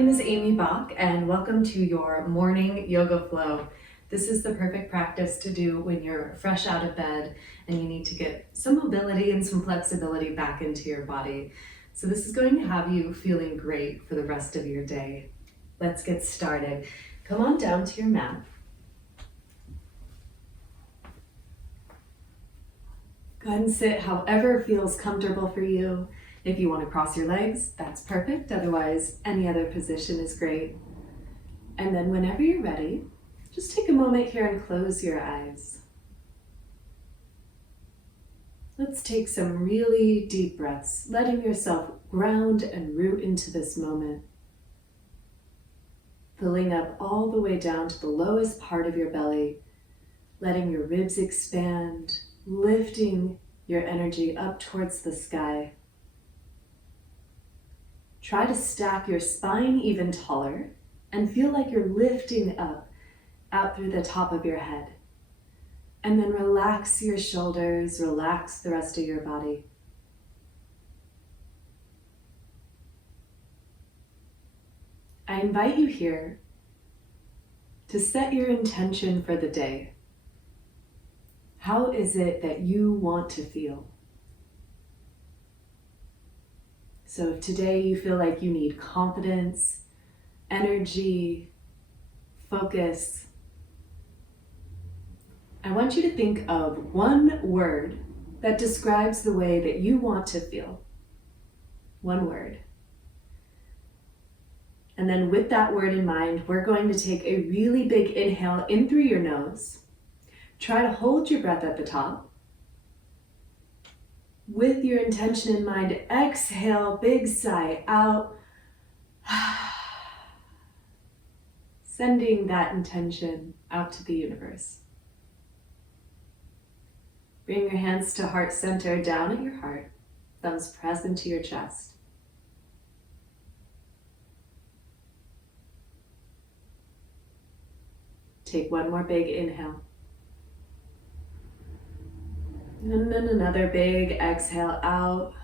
name is Amy Baack, and welcome to your morning yoga flow. This is the perfect practice to do when you're fresh out of bed and you need to get some mobility and some flexibility back into your body. So this is going to have you feeling great for the rest of your day. Let's get started. Come on down to your mat. Go ahead and sit however feels comfortable for you. If you want to cross your legs, that's perfect. Otherwise, any other position is great. And then whenever you're ready, just take a moment here and close your eyes. Let's take some really deep breaths, letting yourself ground and root into this moment. Filling up all the way down to the lowest part of your belly, letting your ribs expand, lifting your energy up towards the sky. Try to stack your spine even taller and feel like you're lifting up out through the top of your head. And then relax your shoulders, relax the rest of your body. I invite you here to set your intention for the day. How is it that you want to feel? So if today you feel like you need confidence, energy, focus, I want you to think of one word that describes the way that you want to feel. One word. And then with that word in mind, we're going to take a really big inhale in through your nose. Try to hold your breath at the top. With your intention in mind, exhale, big sigh out. Sending that intention out to the universe. Bring your hands to heart center, down at your heart, thumbs pressed into your chest. Take one more big inhale. And then another big exhale out.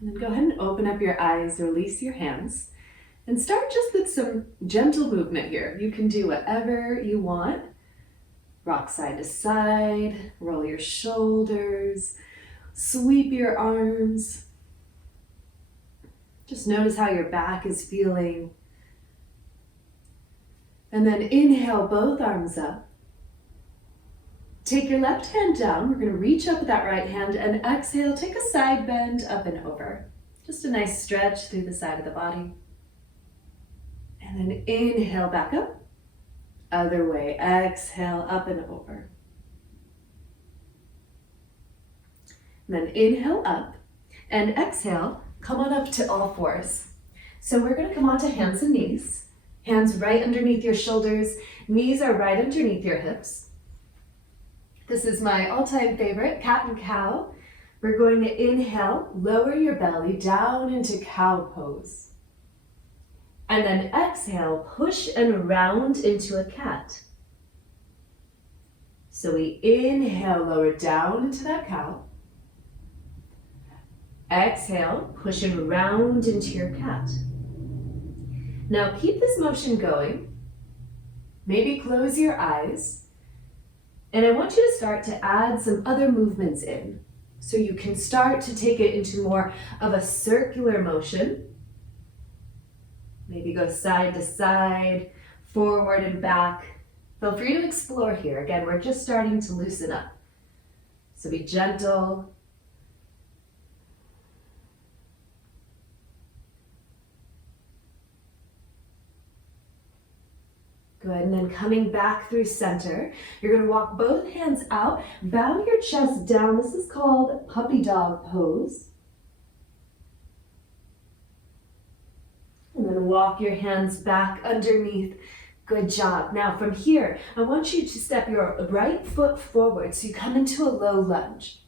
And then go ahead and open up your eyes, release your hands, and start just with some gentle movement here. You can do whatever you want. Rock side to side, roll your shoulders, sweep your arms. Just notice how your back is feeling. And then inhale both arms up. Take your left hand down. We're going to reach up with that right hand and exhale. Take a side bend up and over. Just a nice stretch through the side of the body. And then inhale back up. Other way. Exhale up and over. And then inhale up and exhale. Come on up to all fours. So we're going to come onto hands and knees. Hands right underneath your shoulders. Knees are right underneath your hips. This is my all-time favorite, cat and cow. We're going to inhale, lower your belly down into cow pose. And then exhale, push and round into a cat. So we inhale, lower down into that cow. Exhale, push and round into your cat. Now keep this motion going. Maybe close your eyes. And I want you to start to add some other movements in. So you can start to take it into more of a circular motion. Maybe go side to side, forward and back. Feel free to explore here. Again, we're just starting to loosen up. So be gentle. Good, and then coming back through center, you're going to walk both hands out, bow your chest down. This is called puppy dog pose. And then walk your hands back underneath. Good job. Now from here, I want you to step your right foot forward so you come into a low lunge.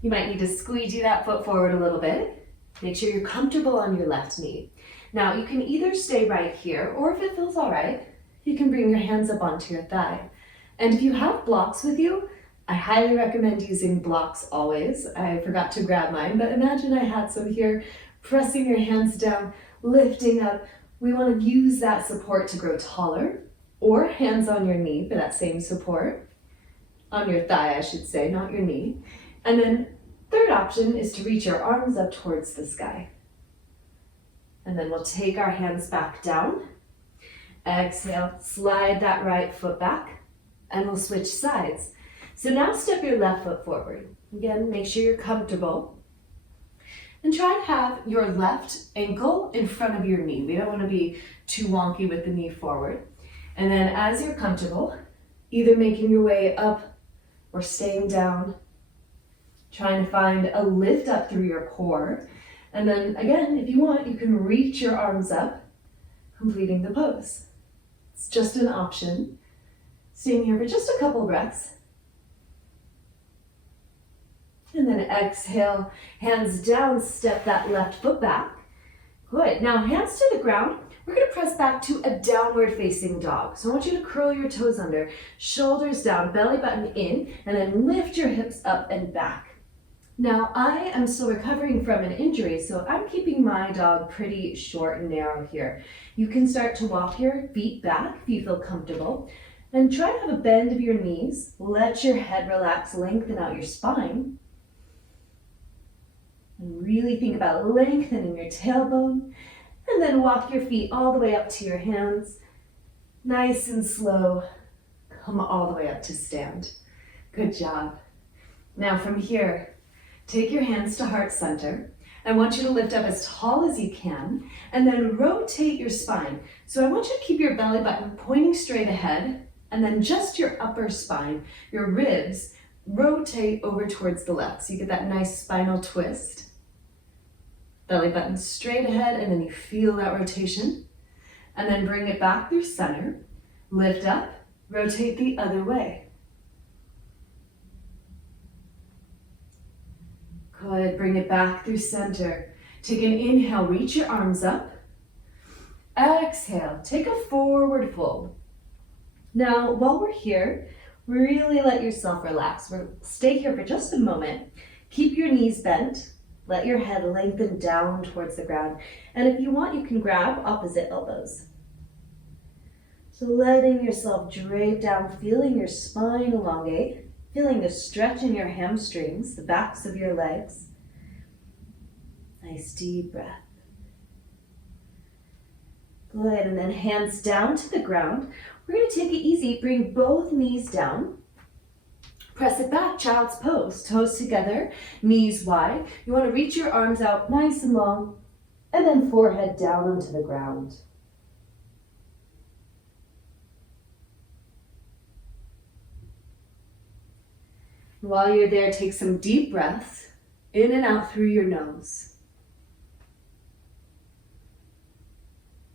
You might need to squeegee that foot forward a little bit. Make sure you're comfortable on your left knee. Now you can either stay right here, or if it feels all right, you can bring your hands up onto your thigh. And if you have blocks with you, I highly recommend using blocks always. I forgot to grab mine, but imagine I had some here, pressing your hands down, lifting up. We want to use that support to grow taller, or hands on your knee for that same support. On your thigh, I should say, not your knee. And then third option is to reach your arms up towards the sky. And then we'll take our hands back down. Exhale, slide that right foot back, and we'll switch sides. So now step your left foot forward. Again, make sure you're comfortable. And try to have your left ankle in front of your knee. We don't want to be too wonky with the knee forward. And then as you're comfortable, either making your way up or staying down, trying to find a lift up through your core. And then again, if you want, you can reach your arms up, completing the pose. It's just an option. Staying here for just a couple breaths. And then exhale, hands down, step that left foot back. Good. Now hands to the ground. We're going to press back to a downward facing dog. So I want you to curl your toes under, shoulders down, belly button in, and then lift your hips up and back. Now I am still recovering from an injury, so I'm keeping my dog pretty short and narrow here. You can start to walk your feet back if you feel comfortable, and try to have a bend of your knees. Let your head relax, lengthen out your spine. And really think about lengthening your tailbone, and then walk your feet all the way up to your hands. Nice and slow, come all the way up to stand. Good job. Now from here, take your hands to heart center. I want you to lift up as tall as you can, and then rotate your spine. So I want you to keep your belly button pointing straight ahead, and then just your upper spine, your ribs, rotate over towards the left. So you get that nice spinal twist. Belly button straight ahead, and then you feel that rotation. And then bring it back through center. Lift up, rotate the other way. Good, bring it back through center. Take an inhale, reach your arms up. Exhale, take a forward fold. Now, while we're here, really let yourself relax. Stay here for just a moment. Keep your knees bent. Let your head lengthen down towards the ground. And if you want, you can grab opposite elbows. So letting yourself drape down, feeling your spine elongate, feeling the stretch in your hamstrings, the backs of your legs. Nice deep breath. Good, and then hands down to the ground. We're going to take it easy, bring both knees down. Press it back, child's pose. Toes together, knees wide. You want to reach your arms out nice and long, and then forehead down onto the ground. While you're there, take some deep breaths in and out through your nose.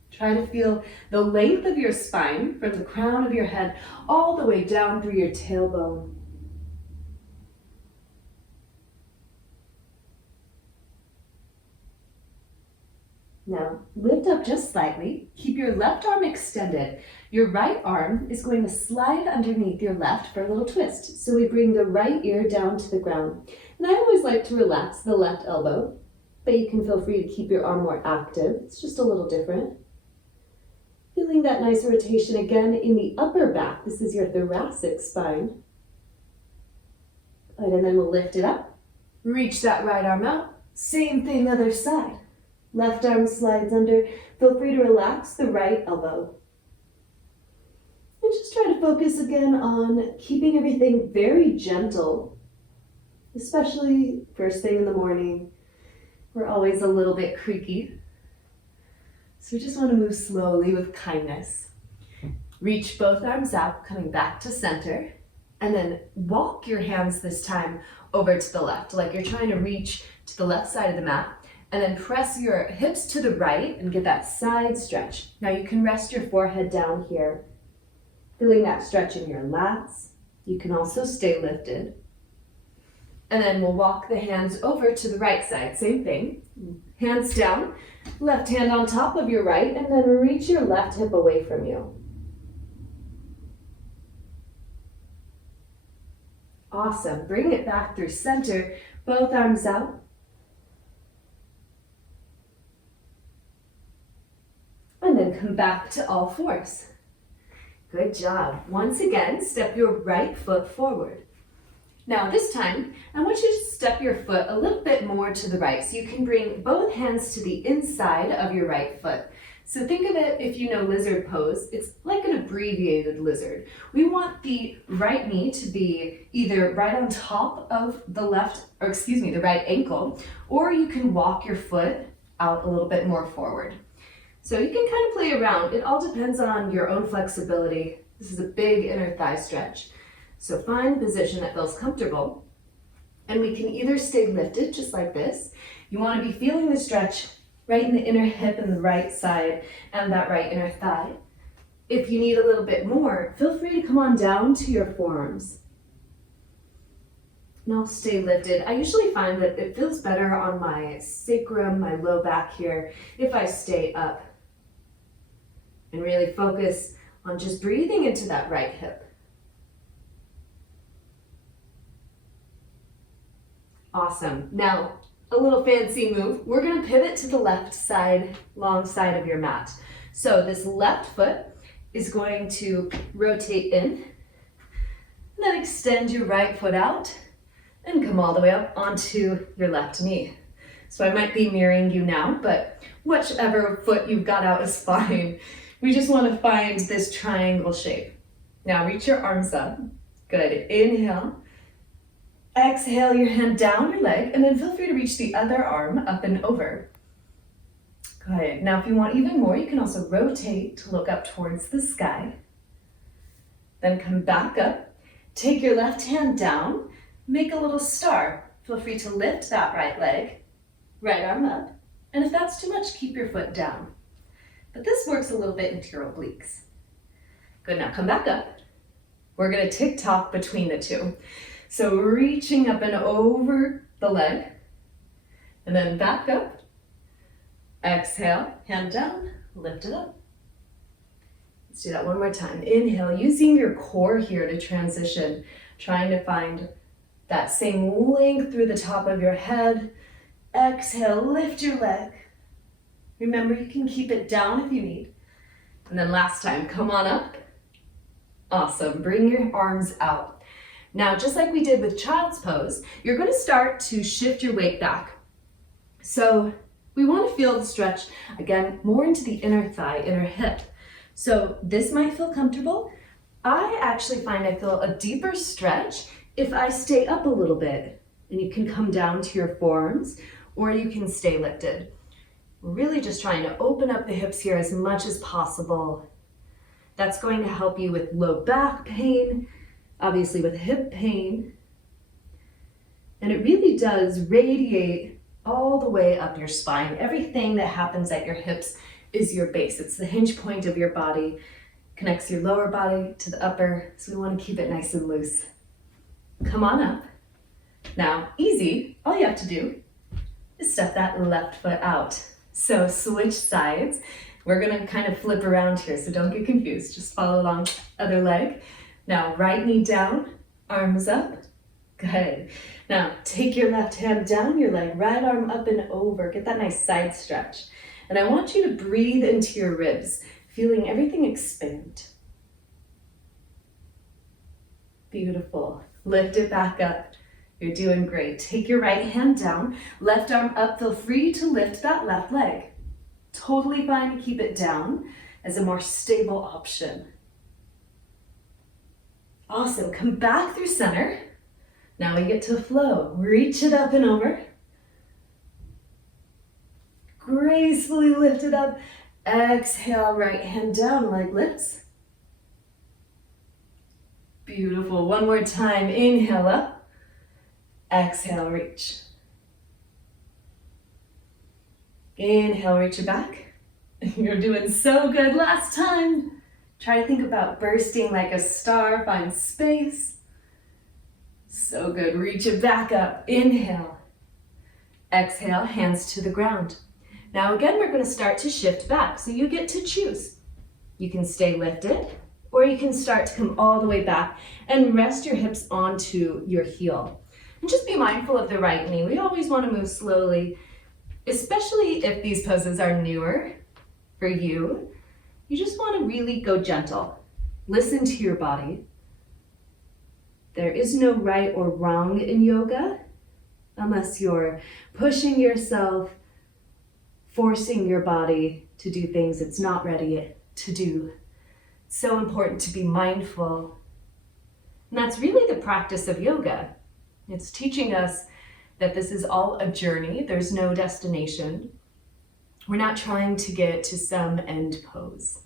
Try to feel the length of your spine from the crown of your head all the way down through your tailbone. Now, lift up just slightly. Keep your left arm extended. Your right arm is going to slide underneath your left for a little twist. So we bring the right ear down to the ground. And I always like to relax the left elbow, but you can feel free to keep your arm more active. It's just a little different. Feeling that nice rotation again in the upper back. This is your thoracic spine. Good, and then we'll lift it up. Reach that right arm out. Same thing, other side. Left arm slides under. Feel free to relax the right elbow. And just try to focus again on keeping everything very gentle, especially first thing in the morning. We're always a little bit creaky. So we just want to move slowly with kindness. Reach both arms out, coming back to center, and then walk your hands this time over to the left, like you're trying to reach to the left side of the mat. And then press your hips to the right and get that side stretch. Now you can rest your forehead down here, feeling that stretch in your lats. You can also stay lifted. And then we'll walk the hands over to the right side. Same thing. Hands down, left hand on top of your right, and then reach your left hip away from you. Awesome. Bring it back through center, both arms out. And then come back to all fours. Good job. Once again, step your right foot forward. Now this time, I want you to step your foot a little bit more to the right so you can bring both hands to the inside of your right foot. So think of it, if you know lizard pose, it's like an abbreviated lizard. We want the right knee to be either right on top of the the right ankle, or you can walk your foot out a little bit more forward. So you can kind of play around. It all depends on your own flexibility. This is a big inner thigh stretch. So find a position that feels comfortable. And we can either stay lifted just like this. You want to be feeling the stretch right in the inner hip and the right side and that right inner thigh. If you need a little bit more, feel free to come on down to your forearms. And I'll stay lifted. I usually find that it feels better on my sacrum, my low back here, if I stay up. And really focus on just breathing into that right hip. Awesome. Now, a little fancy move. We're going to pivot to the left side, long side of your mat. So this left foot is going to rotate in, and then extend your right foot out and come all the way up onto your left knee. So I might be mirroring you now, but whichever foot you've got out is fine. We just want to find this triangle shape. Now reach your arms up. Good. Inhale. Exhale your hand down your leg, and then feel free to reach the other arm up and over. Good. Now if you want even more, you can also rotate to look up towards the sky. Then come back up. Take your left hand down. Make a little star. Feel free to lift that right leg, right arm up. And if that's too much, keep your foot down. But this works a little bit into your obliques. Good, now come back up. We're gonna tick-tock between the two. So reaching up and over the leg, and then back up. Exhale, hand down, lift it up. Let's do that one more time. Inhale, using your core here to transition, trying to find that same length through the top of your head. Exhale, lift your leg. Remember, you can keep it down if you need. And then last time, come on up. Awesome, bring your arms out. Now, just like we did with child's pose, you're going to start to shift your weight back. So we want to feel the stretch, again, more into the inner thigh, inner hip. So this might feel comfortable. I actually find I feel a deeper stretch if I stay up a little bit, and you can come down to your forearms, or you can stay lifted. We're really just trying to open up the hips here as much as possible. That's going to help you with low back pain, obviously with hip pain, and it really does radiate all the way up your spine. Everything that happens at your hips is your base. It's the hinge point of your body, connects your lower body to the upper, so we want to keep it nice and loose. Come on up. Now, easy, all you have to do is step that left foot out. So switch sides. We're gonna kind of flip around here, so don't get confused. Just follow along, other leg. Now, right knee down, arms up. Good. Now, take your left hand down your leg, right arm up and over. Get that nice side stretch. And I want you to breathe into your ribs, feeling everything expand. Beautiful. Lift it back up. You're doing great. Take your right hand down, left arm up. Feel free to lift that left leg. Totally fine to keep it down as a more stable option. Awesome. Come back through center. Now we get to flow. Reach it up and over. Gracefully lift it up. Exhale, right hand down, leg lifts. Beautiful. One more time. Inhale up. Exhale, reach. Inhale, reach it back. You're doing so good. Last time. Try to think about bursting like a star. Find space. So good. Reach it back up. Inhale. Exhale, hands to the ground. Now again, we're going to start to shift back. So you get to choose. You can stay lifted, Or you can start to come all the way back and rest your hips onto your heel. And just be mindful of the right knee. We always want to move slowly, especially if these poses are newer for you. You just want to really go gentle. Listen to your body. There is no right or wrong in yoga unless you're pushing yourself, forcing your body to do things it's not ready to do. It's so important to be mindful. And that's really the practice of yoga. It's teaching us that this is all a journey. There's no destination. We're not trying to get to some end pose.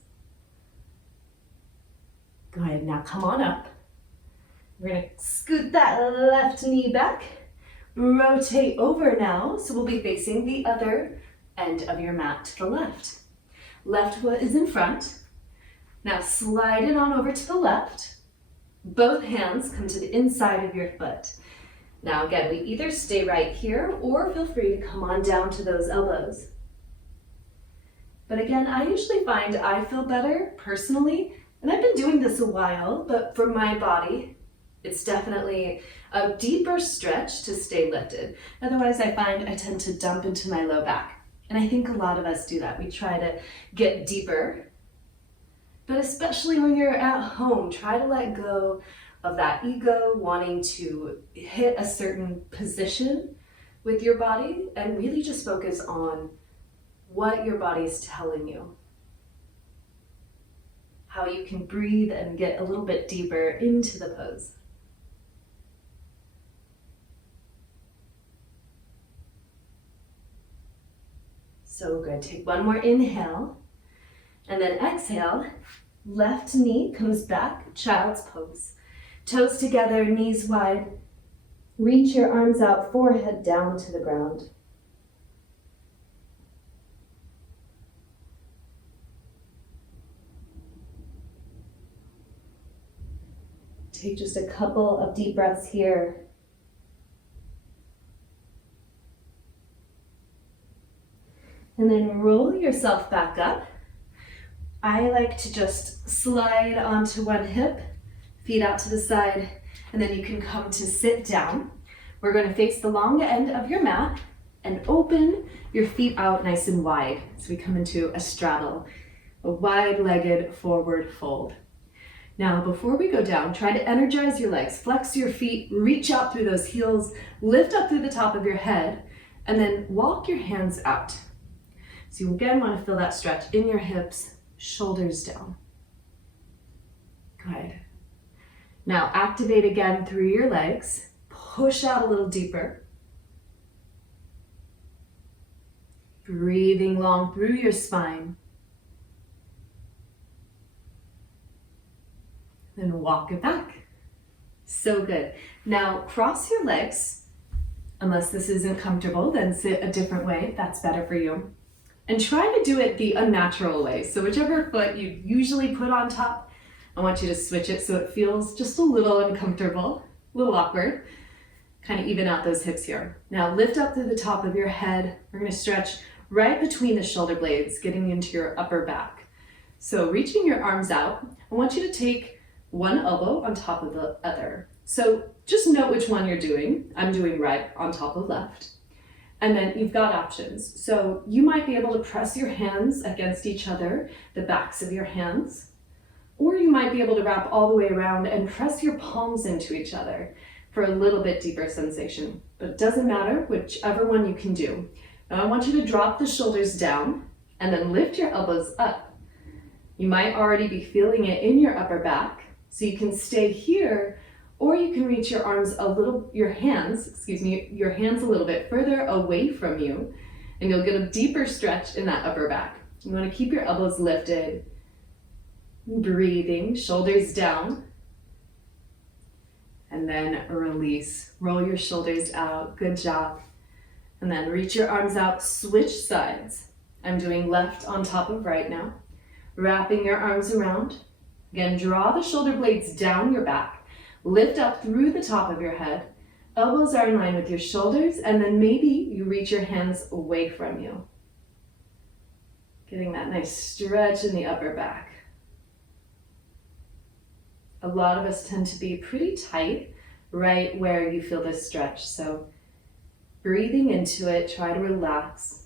Go ahead, now come on up. We're gonna scoot that left knee back. Rotate over now, so we'll be facing the other end of your mat to the left. Left foot is in front. Now slide it on over to the left. Both hands come to the inside of your foot. Now again, we either stay right here or feel free to come on down to those elbows. But again, I usually find I feel better personally, and I've been doing this a while, but for my body, it's definitely a deeper stretch to stay lifted. Otherwise, I find I tend to dump into my low back. And I think a lot of us do that. We try to get deeper, but especially when you're at home, try to let go of that ego wanting to hit a certain position with your body and really just focus on what your body's telling you. How you can breathe and get a little bit deeper into the pose. So good. Take one more inhale and then exhale. Left knee comes back, child's pose. Toes together, knees wide. Reach your arms out, forehead down to the ground. Take just a couple of deep breaths here. And then roll yourself back up. I like to just slide onto one hip, feet out to the side, and then you can come to sit down. We're going to face the long end of your mat and open your feet out nice and wide. So we come into a straddle, a wide-legged forward fold. Now, before we go down, try to energize your legs. Flex your feet, reach out through those heels, lift up through the top of your head, and then walk your hands out. So you again want to feel that stretch in your hips, shoulders down. Good. Now activate again through your legs. Push out a little deeper. Breathing long through your spine. Then walk it back. So good. Now cross your legs. Unless this isn't comfortable, then sit a different way if that's better for you. And try to do it the unnatural way. So whichever foot you usually put on top, I want you to switch it so it feels just a little uncomfortable, a little awkward. Kind of even out those hips here. Now lift up through the top of your head. We're going to stretch right between the shoulder blades, getting into your upper back. So reaching your arms out, I want you to take one elbow on top of the other. So just note which one you're doing. I'm doing right on top of left. And then you've got options. So you might be able to press your hands against each other, the backs of your hands, or you might be able to wrap all the way around and press your palms into each other for a little bit deeper sensation. But it doesn't matter, whichever one you can do. Now I want you to drop the shoulders down and then lift your elbows up. You might already be feeling it in your upper back, so you can stay here. Or you can reach your hands a little bit further away from you, and you'll get a deeper stretch in that upper back. You want to keep your elbows lifted, breathing, shoulders down, and then release. Roll your shoulders out, good job. And then reach your arms out, switch sides. I'm doing left on top of right now. Wrapping your arms around. Again, draw the shoulder blades down your back. Lift up through the top of your head. Elbows are in line with your shoulders, and then maybe you reach your hands away from you. Getting that nice stretch in the upper back. A lot of us tend to be pretty tight right where you feel this stretch. So breathing into it, try to relax.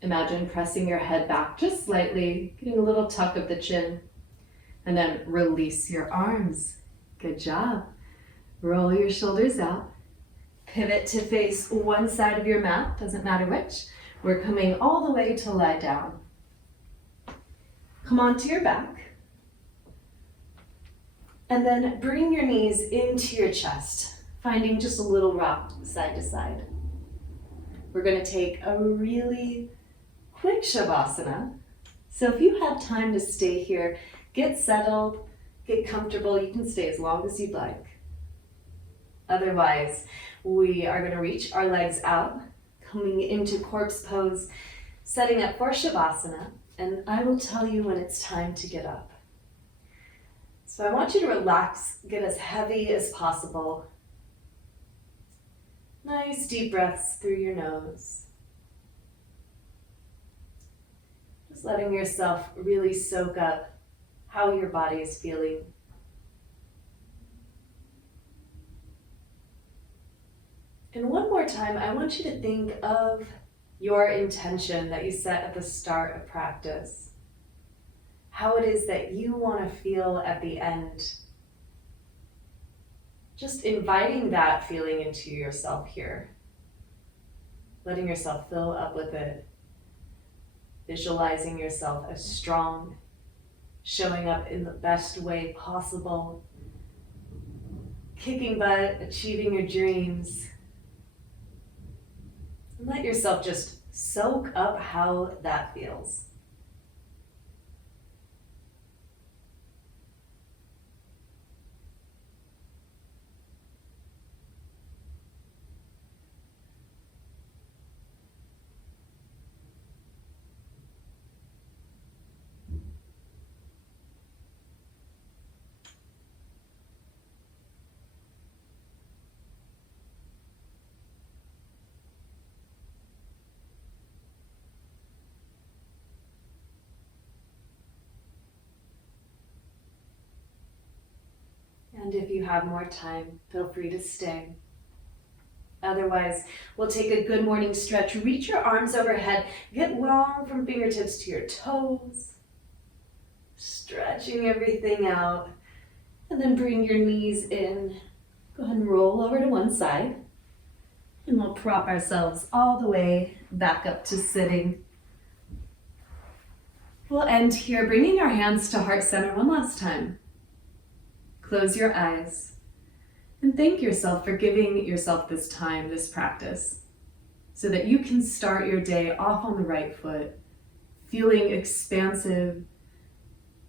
Imagine pressing your head back just slightly, getting a little tuck of the chin, and then release your arms. Good job. Roll your shoulders out. Pivot to face one side of your mat, doesn't matter which. We're coming all the way to lie down. Come onto your back. And then bring your knees into your chest, finding just a little rock side to side. We're going to take a really quick Shavasana. So if you have time to stay here, get settled, get comfortable. You can stay as long as you'd like. Otherwise, we are going to reach our legs out, coming into corpse pose, setting up for Shavasana, and I will tell you when it's time to get up. So I want you to relax, get as heavy as possible. Nice deep breaths through your nose. Just letting yourself really soak up how your body is feeling. And one more time, I want you to think of your intention that you set at the start of practice. How it is that you want to feel at the end. Just inviting that feeling into yourself here. Letting yourself fill up with it. Visualizing yourself as strong, showing up in the best way possible, kicking butt, achieving your dreams. And let yourself just soak up how that feels. And if you have more time, feel free to stay. Otherwise, we'll take a good morning stretch. Reach your arms overhead. Get long from fingertips to your toes. Stretching everything out. And then bring your knees in. Go ahead and roll over to one side. And we'll prop ourselves all the way back up to sitting. We'll end here, bringing our hands to heart center one last time. Close your eyes and thank yourself for giving yourself this time, this practice, so that you can start your day off on the right foot, feeling expansive,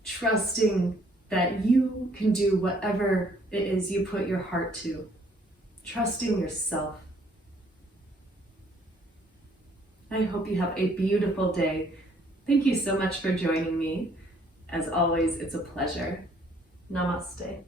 trusting that you can do whatever it is you put your heart to, trusting yourself. I hope you have a beautiful day. Thank you so much for joining me. As always, it's a pleasure. Namaste.